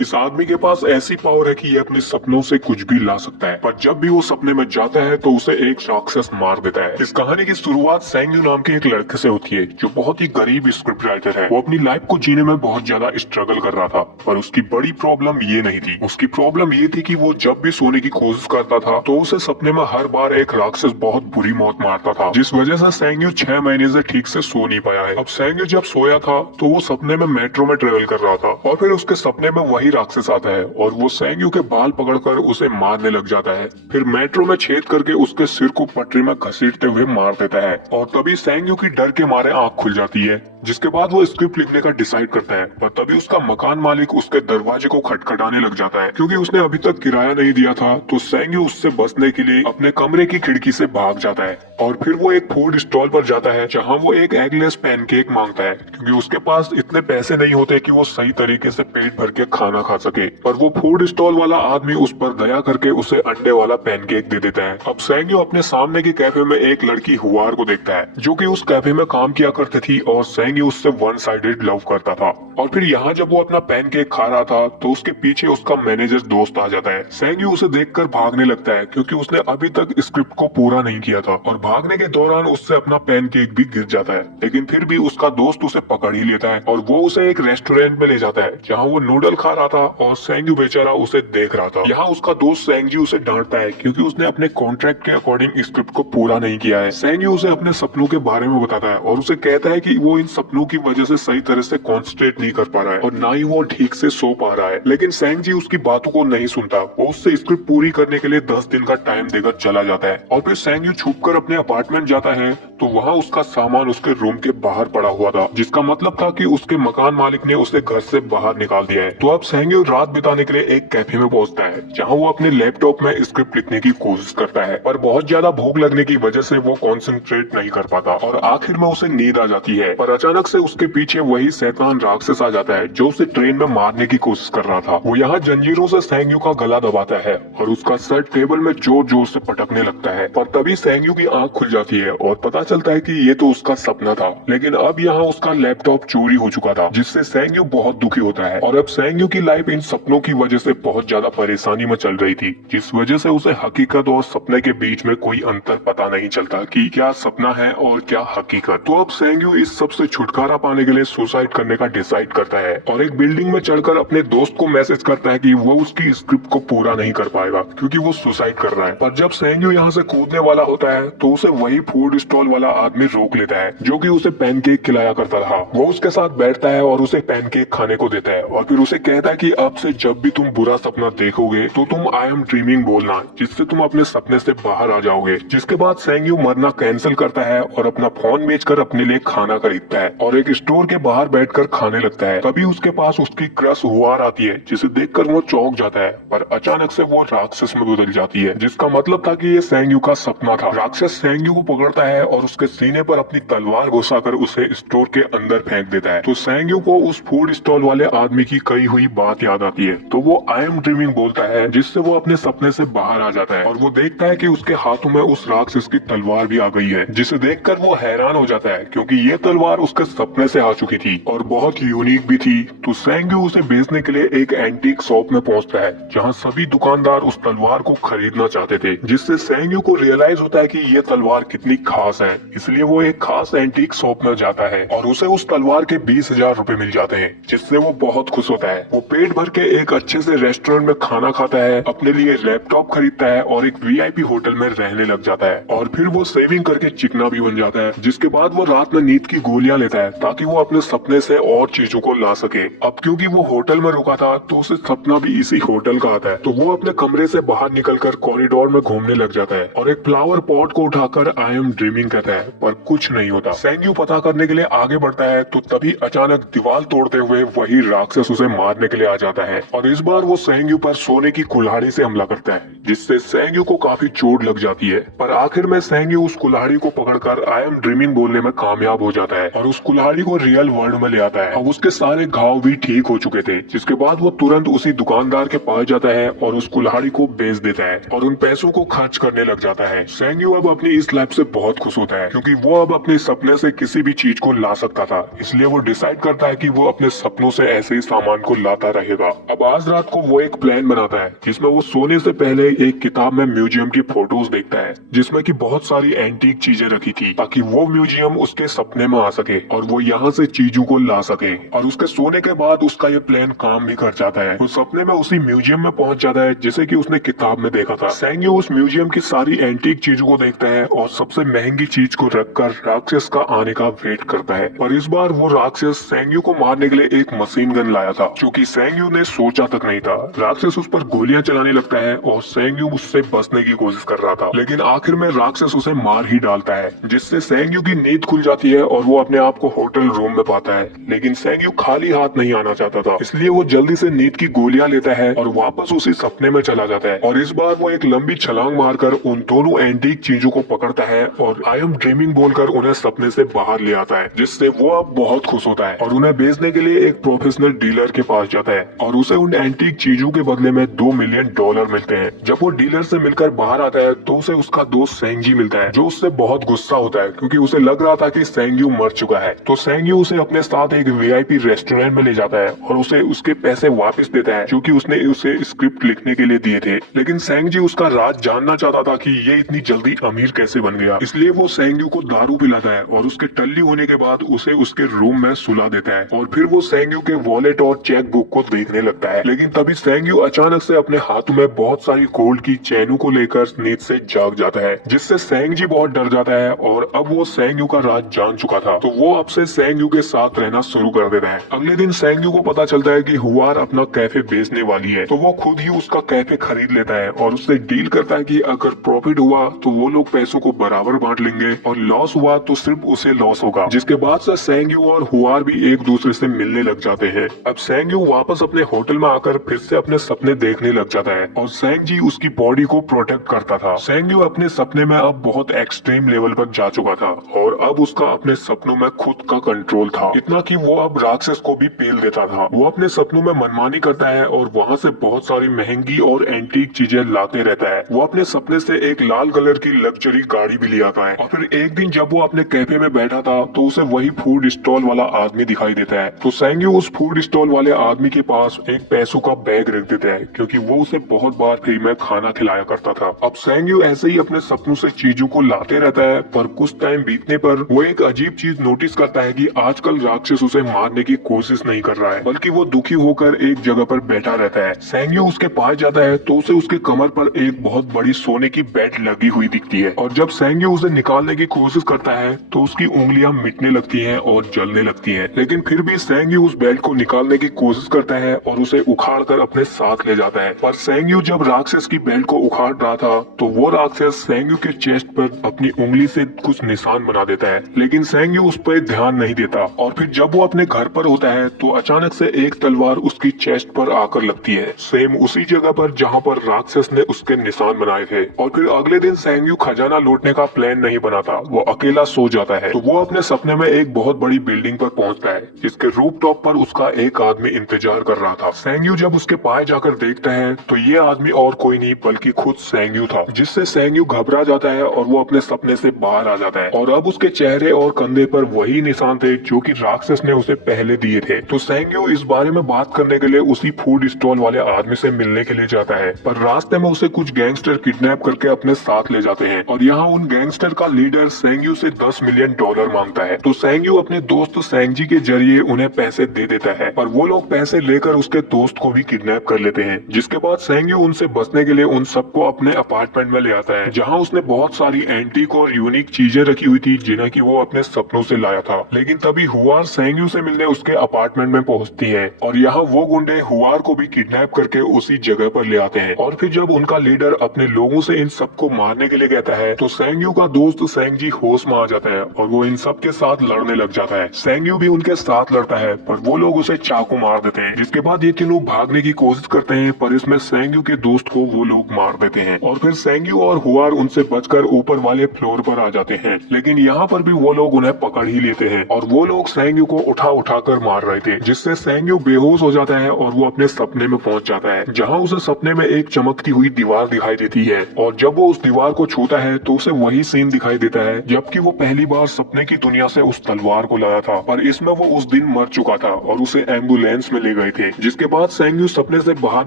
इस आदमी के पास ऐसी पावर है कि ये अपने सपनों से कुछ भी ला सकता है, पर जब भी वो सपने में जाता है तो उसे एक राक्षस मार देता है। इस कहानी की शुरुआत सेंग्यू नाम के एक लड़के से होती है जो बहुत ही गरीब स्क्रिप्ट राइटर है। वो अपनी लाइफ को जीने में बहुत ज्यादा स्ट्रगल कर रहा था, पर उसकी बड़ी प्रॉब्लम ये नहीं थी। उसकी प्रॉब्लम ये थी कि वो जब भी सोने की कोशिश करता था तो उसे सपने में हर बार एक राक्षस बहुत बुरी मौत मारता था, जिस वजह से सेंग्यू 6 महीने से ठीक से सो नहीं पाया है। अब सेंग्यू जब सोया था तो वो सपने में मेट्रो में ट्रेवल कर रहा था और फिर उसके सपने में वही राक्षस आता है और वो सेंग्यू के बाल पकड़कर उसे मारने लग जाता है। फिर मेट्रो में छेद करके उसके सिर को पटरी में घसीटते हुए मार देता है और तभी सेंग्यू की डर के मारे आंख खुल जाती है, जिसके बाद वो स्क्रिप्ट लिखने का डिसाइड करता है। पर तभी उसका मकान मालिक उसके दरवाजे को खटखटाने लग जाता है क्योंकि उसने अभी तक किराया नहीं दिया था। तो सेंग्यू उससे बचने के लिए अपने कमरे की खिड़की से भाग जाता है और फिर वो एक फूड स्टॉल पर जाता है जहाँ वो एक एगलेस पैनकेक मांगता है क्योंकि उसके पास इतने पैसे नहीं होते कि वो सही तरीके से पेट भर के खाना खा सके। पर वो फूड स्टॉल वाला आदमी उस पर दया करके उसे अंडे वाला पैनकेक दे देता है। अब सेंग्यू अपने सामने के कैफे में एक लड़की हुआर को देखता है जो कि उस कैफे में काम किया करती थी और सेंग्यू उससे वन साइडेड लव करता था। और फिर यहाँ जब वो अपना पैनकेक खा रहा था तो उसके पीछे उसका मैनेजर दोस्त आ जाता है। सेंग्यू उसे देखकर भागने लगता है क्योंकि उसने अभी तक स्क्रिप्ट को पूरा नहीं किया था और भागने के दौरान उससे अपना पैनकेक भी गिर जाता है, लेकिन फिर भी उसका दोस्त उसे पकड़ ही लेता है और वो उसे एक रेस्टोरेंट में ले जाता है जहाँ वो नूडल खा रहा था और सेंग्यू बेचारा उसे देख रहा था। यहाँ उसका दोस्त सेंग्यू उसे डांटता है क्योंकि उसने अपने कॉन्ट्रैक्ट के अकॉर्डिंग स्क्रिप्ट को पूरा नहीं किया है। सेंग्यू उसे अपने सपनों के बारे में बताता है और उसे कहता है कि वो इन सपनों की वजह से सही तरह से कॉन्सेंट्रेट नहीं कर पा रहा है और ना ही वो ठीक से सो पा रहा है, लेकिन सेंग्यू उसकी बातों को नहीं सुनता। वो उससे स्क्रिप्ट पूरी करने के लिए 10 दिन का टाइम देकर चला जाता है और फिर सेंग्यू छुपकर अपने अपार्टमेंट जाता है तो वहाँ उसका सामान उसके रूम के बाहर पड़ा हुआ था, जिसका मतलब था कि उसके मकान मालिक ने उसे घर से बाहर निकाल दिया है। तो अब सेंग्यू रात बिताने के लिए एक कैफे में पहुंचता है जहाँ वो अपने लैपटॉप में स्क्रिप्ट लिखने की कोशिश करता है, पर बहुत ज्यादा भूख लगने की वजह से वो कॉन्सेंट्रेट नहीं कर पाता और आखिर में उसे नींद आ जाती है। पर अचानक से उसके पीछे वही शैतान राक्षस आ जाता है जो उसे ट्रेन में मारने की कोशिश कर रहा था। वो यहाँ जंजीरों से सेंग्यू का गला दबाता है और उसका सर टेबल में जोर जोर से पटकने लगता है। पर तभी सेंग्यू की आंख खुल जाती है और पता चलता है कि ये तो उसका सपना था, लेकिन अब यहाँ उसका लैपटॉप चोरी हो चुका था, जिससे सेंग्यू बहुत दुखी होता है और अब सेंग्यू की लाइफ इन सपनों की वजह से बहुत ज्यादा परेशानी में चल रही थी, जिस वजह से उसे हकीकत और सपने के बीच में कोई अंतर पता नहीं चलता कि क्या सपना है और क्या हकीकत। तो अब सेंग्यू इस सब से छुटकारा पाने के लिए सुसाइड करने का डिसाइड करता है और एक बिल्डिंग में चढ़कर अपने दोस्त को मैसेज करता है कि वो उसकी स्क्रिप्ट को पूरा नहीं कर पाएगा क्योंकि वो सुसाइड कर रहा है। पर जब सेंग्यू यहाँ से कूदने वाला होता है तो उसे वही फूड स्टॉल वाला आदमी रोक लेता है जो कि उसे पैनकेक खिलाया करता था। वो उसके साथ बैठता है और उसे पैनकेक खाने को देता है और फिर उसे कहता है कि अब से जब भी तुम बुरा सपना देखोगे तो तुम आई एम ड्रीमिंग बोलना, जिससे तुम अपने सपने से बाहर आ जाओगे। जिसके बाद सेंग्यू मरना कैंसिल करता है और अपना फोन बेचकर अपने लिए खाना खरीदता है और एक स्टोर के बाहर बैठकर खाने लगता है। तभी उसके पास उसकी क्रश हुआर आती है जिसे देखकर वो चौंक जाता है, पर अचानक से वो राक्षस में बदल जाती है, जिसका मतलब था कि ये सेंग्यू का सपना था। राक्षस सेंग्यू को पकड़ता है और उसके सीने पर अपनी तलवार घुसाकर उसे स्टोर के अंदर फेंक देता है। तो सेंग्यू को उस फूड स्टॉल वाले आदमी की कही हुई बात याद आती है, तो वो आई एम ड्रीमिंग बोलता है, जिससे वो अपने सपने से बाहर आ जाता है और वो देखता है कि उसके हाथों में उस राक्षस की तलवार भी आ गई है, जिसे देखकर वो हैरान हो जाता है क्योंकि ये तलवार उसके सपने से आ चुकी थी और बहुत यूनिक भी थी। तो सेंग्यू उसे बेचने के लिए एक एंटीक शॉप में पहुंचता है जहां सभी दुकानदार उस तलवार को खरीदना चाहते थे, जिससे सेंग्यू को रियलाइज होता है कि ये तलवार कितनी खास है। इसलिए वो एक खास एंटीक शॉप में जाता है और उसे उस तलवार के 20,000 रुपए मिल जाते हैं, जिससे वो बहुत खुश होता है। वो पेट भर के एक अच्छे से रेस्टोरेंट में खाना खाता है, अपने लिए लैपटॉप खरीदता है और एक वीआईपी होटल में रहने लग जाता है और फिर वो सेविंग करके चिकना भी बन जाता है। जिसके बाद वो रात में नींद की गोलियां लेता है ताकि वो अपने सपने से और चीजों को ला सके। अब क्योंकि वो होटल में रुका था तो उसे सपना भी इसी होटल का आता है, तो वो अपने कमरे से बाहर निकलकर कॉरिडोर में घूमने लग जाता है और एक फ्लावर पॉट को उठाकर आई एम ड्रीमिंग कहता है, पर कुछ नहीं होता। सेंग्यू पता करने के लिए आगे बढ़ता है तो तभी अचानक दीवार तोड़ते हुए वही राक्षस उसे मारने के लिए आ जाता है और इस बार वो सेंग्यू पर सोने की कुल्हाड़ी से हमला करता है, जिससे सेंग्यू को काफी चोट लग जाती है। पर आखिर में सेंग्यू उस कुल्हाड़ी को पकड़कर आई एम ड्रीमिंग बोलने में कामयाब हो जाता है और उस कुल्हाड़ी को रियल वर्ल्ड में ले आता है। अब उसके सारे घाव भी ठीक हो चुके थे, जिसके बाद वो तुरंत उसी दुकानदार के पास जाता है और उस कुल्हाड़ी को बेच देता है और उन पैसों को खर्च करने लग जाता है। सेंग्यू अब अपनी इस लाइफ से बहुत खुश होता है। जाता है क्योंकि वो अब अपने सपने से किसी भी चीज को ला सकता था। इसलिए वो डिसाइड करता है कि वो अपने सपनों से ऐसे ही सामान को लाता रहेगा। अब आज रात को वो एक प्लान बनाता है जिसमें वो सोने से पहले एक किताब में म्यूजियम की फोटोज देखता है जिसमें कि बहुत सारी एंटीक चीजें रखी थी ताकि वो म्यूजियम उसके सपने में आ सके और वो यहाँ से चीजों को ला सके। और उसके सोने के बाद उसका ये प्लान काम भी कर जाता है। वो सपने में उसी म्यूजियम में पहुंच जाता है जैसे कि उसने किताब में देखा था। सैंग्यू उस म्यूजियम की सारी एंटीक चीजों को देखता है और सबसे महंगी चीज को रखकर राक्षस का आने का वेट करता है। और इस बार वो राक्षस सैंग्यू को मारने के लिए एक मशीन गन लाया था जो कि सैंग्यू ने सोचा तक नहीं था। राक्षस उस पर गोलियां चलाने लगता है और सैंग्यू उससे बचने की कोशिश कर रहा था, लेकिन आखिर में राक्षस उसे मार ही डालता है जिससे सैंग्यू की नींद खुल जाती है और वो अपने आप को होटल रूम में पाता है। लेकिन सैंग्यू खाली हाथ नहीं आना चाहता था, इसलिए वो जल्दी से नींद की गोलियां लेता है और वापस उसी सपने में चला जाता है। और इस बार वो एक लंबी छलांग मारकर उन दोनों एंटीक चीजों को पकड़ता है और आई एम ड्रीमिंग बोलकर उन्हें सपने से बाहर ले आता है, जिससे वो अब बहुत खुश होता है और उन्हें बेचने के लिए एक प्रोफेशनल डीलर के पास जाता है और उसे उन एंटीक चीजों के बदले में $2 मिलियन मिलते हैं। जब वो डीलर से मिलकर बाहर आता है तो उसे उसका दोस्त सैंजी मिलता है जो उससे बहुत गुस्सा होता है क्योंकि उसे लग रहा था कि सैंग्यू मर चुका है। तो सैंग्यू उसे अपने साथ एक वीआईपी रेस्टोरेंट में ले जाता है और उसे उसके पैसे वापस देता है जो कि उसने उसे स्क्रिप्ट लिखने के लिए दिए थे। लेकिन सैंजी उसका राज जानना चाहता था कि ये इतनी जल्दी अमीर कैसे बन गया, इसलिए वो सैंग्यू को दारू पिलाता है और उसके टल्ली होने के बाद उसे उसके रूम में सुला देता है और फिर वो सैंग्यू के वॉलेट और चेक बुक को देखने लगता है। लेकिन तभी सैंग्यू अचानक से अपने हाथों में बहुत सारी गोल्ड की चैनों को लेकर नींद से जाग जाता है, जिससे सैंगजी बहुत डर जाता है और अब वो सैंग्यू का राज जान चुका था तो वो अब से सैंग्यू के साथ रहना शुरू कर देता है। अगले दिन सैंग्यू को पता चलता है कि हुआर अपना कैफे बेचने वाली है तो वो खुद ही उसका कैफे खरीद लेता है और उससे डील करता है कि अगर प्रॉफिट हुआ तो वो लोग पैसों को बराबर बांट लेंगे और लॉस हुआ तो सिर्फ उसे लॉस होगा। जिसके बाद से सैंग्यू और हुआर भी एक दूसरे से मिलने लग जाते हैं। अब सैंग्यू वापस अपने होटल में आकर फिर से अपने सपने देखने लग जाता है और सैंगजी उसकी बॉडी को प्रोटेक्ट करता था। सैंग्यू अपने सपने में अब बहुत एक्सट्रीम लेवल पर जा चुका था और अब उसका अपने सपनों में खुद का कंट्रोल था, इतना कि वो अब राक्षस को भी पेल देता था। वो अपने सपनों में मनमानी करता है और वहाँ से बहुत सारी महंगी और एंटीक चीजें लाते रहता है। वो अपने सपने से एक लाल कलर की लग्जरी गाड़ी भी ले आता है और फिर एक दिन जब वो अपने कैफे में बैठा था तो उसे वही फूड स्टॉल वाला आदमी दिखाई देता है। तो सैंग्यू उस फूड स्टॉल वाले आदमी के पास एक पैसों का बैग रख देता है क्योंकि वो उसे बहुत बार फ्री में खाना खिलाया करता था। अब सैंग्यू ऐसे ही अपने सपनों से चीजों को लाते रहता है, पर कुछ टाइम बीतने पर वो एक अजीब चीज नोटिस करता है कि आजकल राक्षस उसे मारने की कोशिश नहीं कर रहा है, बल्कि वो दुखी होकर एक जगह पर बैठा रहता है। सैंग्यू उसके पास जाता है तो उसे उसके कमर पर एक बहुत बड़ी सोने की बेल्ट लगी हुई दिखती है और जब सैंग्यू उसे निकालने की कोशिश करता है तो उसकी उंगलियां मिटने लगती हैं और जलने लगती हैं। लेकिन फिर भी सैंग्यू उस बेल्ट को निकालने की कोशिश करता है और उसे उखाड़कर अपने साथ ले जाता है। पर सैंग्यू जब राक्षस की बेल्ट को उखाड़ रहा था तो वो राक्षस सैंग्यू के चेस्ट पर अपनी उंगली से कुछ निशान बना देता है, लेकिन सैंग्यू उस पर ध्यान नहीं देता। और फिर जब वो अपने घर पर होता है तो अचानक से एक तलवार उसकी चेस्ट पर आकर लगती है, सेम उसी जगह पर जहाँ पर राक्षस ने उसके निशान बनाए थे। और फिर अगले दिन सैंग्यू खजाना लूटने का प्लान नहीं बनाता, वो अकेला सो जाता है। तो वो अपने सपने में एक बहुत बड़ी बिल्डिंग पर पहुंचता है जिसके रूफटॉप पर उसका एक आदमी इंतजार कर रहा था। सैंग्यू जब उसके पास जाकर देखता है तो ये आदमी और कोई नहीं बल्कि खुद सैंग्यू था, जिससे सैंग्यू घबरा जाता है और वो अपने सपने से बाहर आ जाता है। और अब उसके चेहरे और कंधे पर वही निशान थे जो कि राक्षस ने उसे पहले दिए थे। तो सैंग्यू इस बारे में बात करने के लिए उसी फूड स्टॉल वाले आदमी से मिलने के लिए जाता है, पर रास्ते में उसे कुछ गैंगस्टर किडनैप करके अपने साथ ले जाते हैं और यहाँ उन गैंगस्टर का लीडर सैंग्यू से $10 मिलियन मांगता है। तो सैंग्यू अपने दोस्त सैंगजी के जरिए उन्हें पैसे दे देता है, पर वो लोग पैसे लेकर उसके दोस्त को भी किडनैप कर लेते हैं। जिसके बाद सैंग्यू उनसे बचने के लिए उन सबको अपने अपार्टमेंट में ले आता है जहाँ उसने बहुत सारी एंटीक और यूनिक चीजें रखी हुई थी जिन्हें की वो अपने सपनों से लाया था। लेकिन तभी हुआर सैंग्यू से मिलने उसके अपार्टमेंट में पहुँचती है और यहाँ वो गुंडे हुआर को भी किडनैप करके उसी जगह पर ले आते हैं। और फिर जब उनका लीडर अपने लोगों से इन सबको मारने के लिए कहता है तो सैंग्यू का दोस्त सैंगजी होश में आ जाता है और वो इन सब के साथ लड़ने लग जाता है। सैंग्यू भी उनके साथ लड़ता है पर वो लोग उसे चाकू मार देते हैं, जिसके बाद ये तीनों भागने की कोशिश करते हैं पर इसमें सैंग्यू के दोस्त को वो लोग मार देते हैं। और फिर सैंग्यू और हुआर उनसे बचकर ऊपर वाले फ्लोर पर आ जाते हैं, लेकिन यहाँ पर भी वो लोग उन्हें पकड़ ही लेते हैं और वो लोग सैंग्यू को उठा कर मार रहे थे, जिससे सैंग्यू बेहोश हो जाता है और वो अपने सपने में पहुंच जाता है जहाँ उसे सपने में एक चमकती हुई दीवार दिखाई देती है। और जब वो उस दीवार को छूता है तो उसे वही सीन दिखाई देता है, जबकि वो पहली बार सपने की दुनिया से उस तलवार को लाया था, पर इसमें वो उस दिन मर चुका था और उसे एम्बुलेंस में ले गए थे। जिसके बाद सेंग्यू सपने से बाहर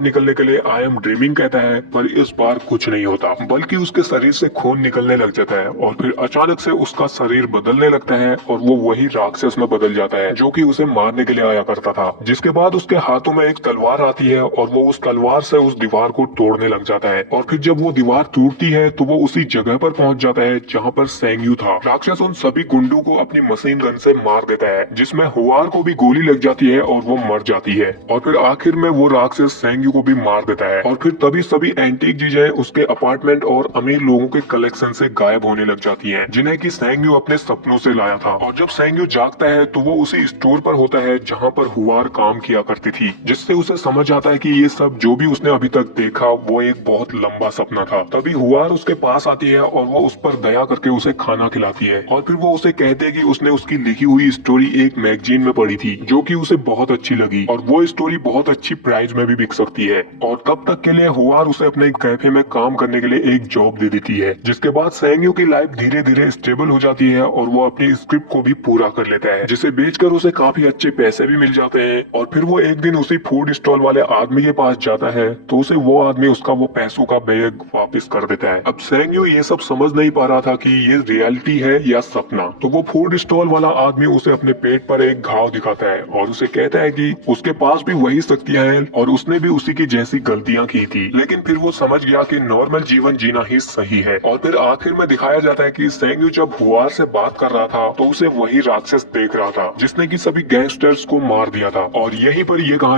निकलने के लिए आई एम ड्रीमिंग कहता है, पर इस बार कुछ नहीं होता, बल्कि उसके शरीर से खून निकलने लग जाता है और फिर अचानक से उसका शरीर बदलने लगता है और वो वही राक्षस में बदल जाता है जो कि उसे मारने के लिए आया करता था। जिसके बाद उसके हाथों में एक तलवार आती है और वो उस तलवार से उस दीवार को तोड़ने लग जाता है और फिर जब वो दीवार टूटती है तो वो उसी जगह पर पहुंच जाता है जहाँ पर सेंग्यू था। राक्षस उन सभी गुंडों को अपनी मशीन गन से मार देता है, जिसमें हुआर को भी गोली लग जाती है और वो मर जाती है और फिर आखिर में वो राक्षस सेंग्यू को भी मार देता है और फिर तभी सभी एंटीक चीजें उसके अपार्टमेंट और अमीर लोगों के कलेक्शन से गायब होने लग जाती हैं, जिन्हें कि सेंग्यू अपने सपनों से लाया था। और जब सेंग्यू जागता है तो वो उसी स्टोर पर होता है जहाँ पर हुआर काम किया करती थी, जिससे उसे समझ आता है कि ये सब जो भी उसने अभी तक देखा वो एक बहुत लंबा सपना था। तभी हुआर उसके पास आती है और वो उस पर दया करके उसे खाना खिलाती है और फिर वो उसे कहते हैं कि उसने उसकी लिखी हुई स्टोरी एक मैगजीन में पढ़ी थी जो कि उसे बहुत अच्छी लगी और वो स्टोरी बहुत अच्छी प्राइस में भी बिक सकती है। और तब तक के लिए हुआर उसे अपने कैफे में काम करने के लिए एक जॉब दे देती है। जिसके बाद सेंग्यू की लाइफ धीरे धीरे स्टेबल हो जाती है और वो अपनी स्क्रिप्ट को भी पूरा कर लेता है, जिसे बेचकर उसे काफी अच्छे पैसे भी मिल जाते हैं। और फिर वो एक दिन उसी फूड स्टॉल वाले आदमी के पास जाता है तो उसे वो आदमी उसका वो पैसों का बैग वापस कर देता है। अब सेंग्यू ये सब समझ नहीं पा रहा था कि ये रियलिटी है या सपना। तो वो फूड स्टॉल वाला आदमी उसे अपने पेट पर एक घाव दिखाता है और उसे कहता है कि उसके पास भी वही शक्तियां हैं और उसने भी उसी की जैसी गलतियां की थी, लेकिन फिर वो समझ गया कि नॉर्मल जीवन जीना ही सही है। और फिर आखिर में दिखाया जाता है कि सेंग्यू जब हुआर से बात कर रहा था तो उसे वही राक्षस देख रहा था जिसने कि सभी गैंगस्टर्स को मार दिया था। और यहीं पर ये कहानी